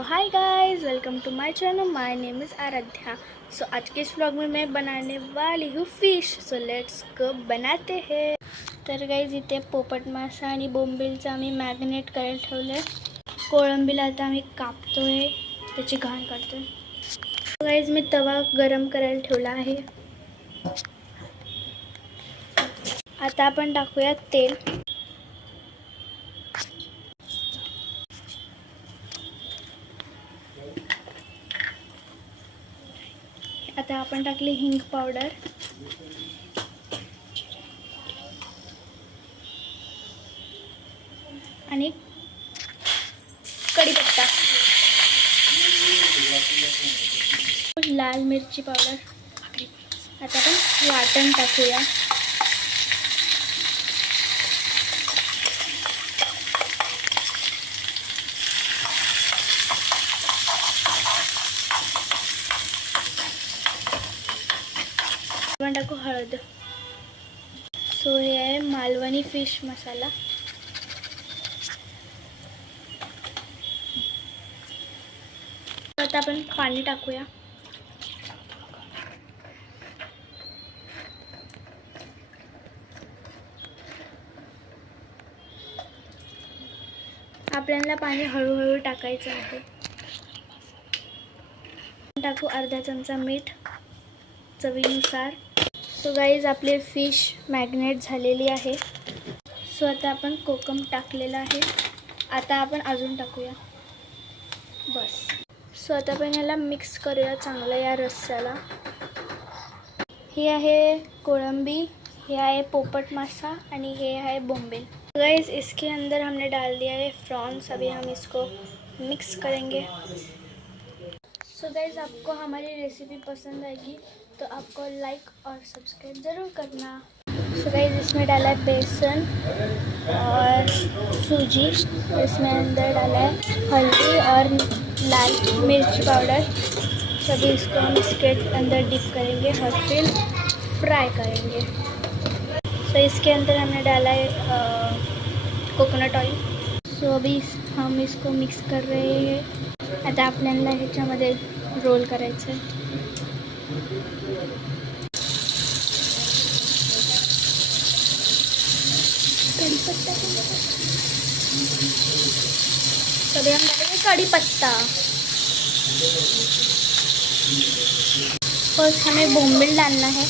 So hi guys, welcome to my channel. My name is Aaradhya. So आज के इस vlog में मैं बनाने वाली हूँ फिश। सो लेट्स गो बनाते हैं। तर गाइज इथे पोपट मासा आणि बोंबीलचं आम्ही मॅग्नेट करायला ठेवलं आहे। कोळंबीला आता आम्ही कापतोय, त्याची घाण काढतोय। गाइज मी तवा गरम करायला ठेवला आहे। आता आपण टाकूया तेल। आता आपण टाकली हिंग पावडर आणि कढीपत्ता, लाल मिरची पावडर। आता आपण वाटण टाकूया। आपण टाकू हळद। सो हे आहे मालवणी फिश मसाला। आता आपण पाणी टाकूया। आपल्याला पाणी हळूहळू टाकायचं आहे। टाकू अर्धा चमचा मीठ चवीनुसार। सो गाईज आपले फिश मॅग्नेट झालेली आहे। सो आता आपण कोकम टाकलेला आहे। आता आपण अजून टाकूया बस। सो आता आपण याला मिक्स करूया चांगलं या रस्स्याला। हे आहे कोळंबी, हे है पोपट मासा आणि हे है बोंबिल। गाइस इसके अंदर हमने डाल दिया है प्रॉन्स। अभी हम इसको मिक्स करेंगे। सो गाइस आपको हमारी रेसिपी पसंद आएगी तो आपको लाइक और सब्सक्राइब ज़रूर करना। सो गाइस इसमें डाला है बेसन और सूजी। इसमें अंदर डाला है हल्दी और लाल मिर्च पाउडर। सभी इसको हम इसके अंदर डिप करेंगे और फिर फ्राई करेंगे। सो इसके अंदर हमने डाला है कोकोनट ऑयल। सो अभी हम इसको मिक्स कर रहे हैं। आता आपल्याला ह्याच्यामध्ये रोल करायचं आहे। सभी हम डालेंगे कड़ी पत्ता। फर्स्ट हमें बोंबिल डालना है।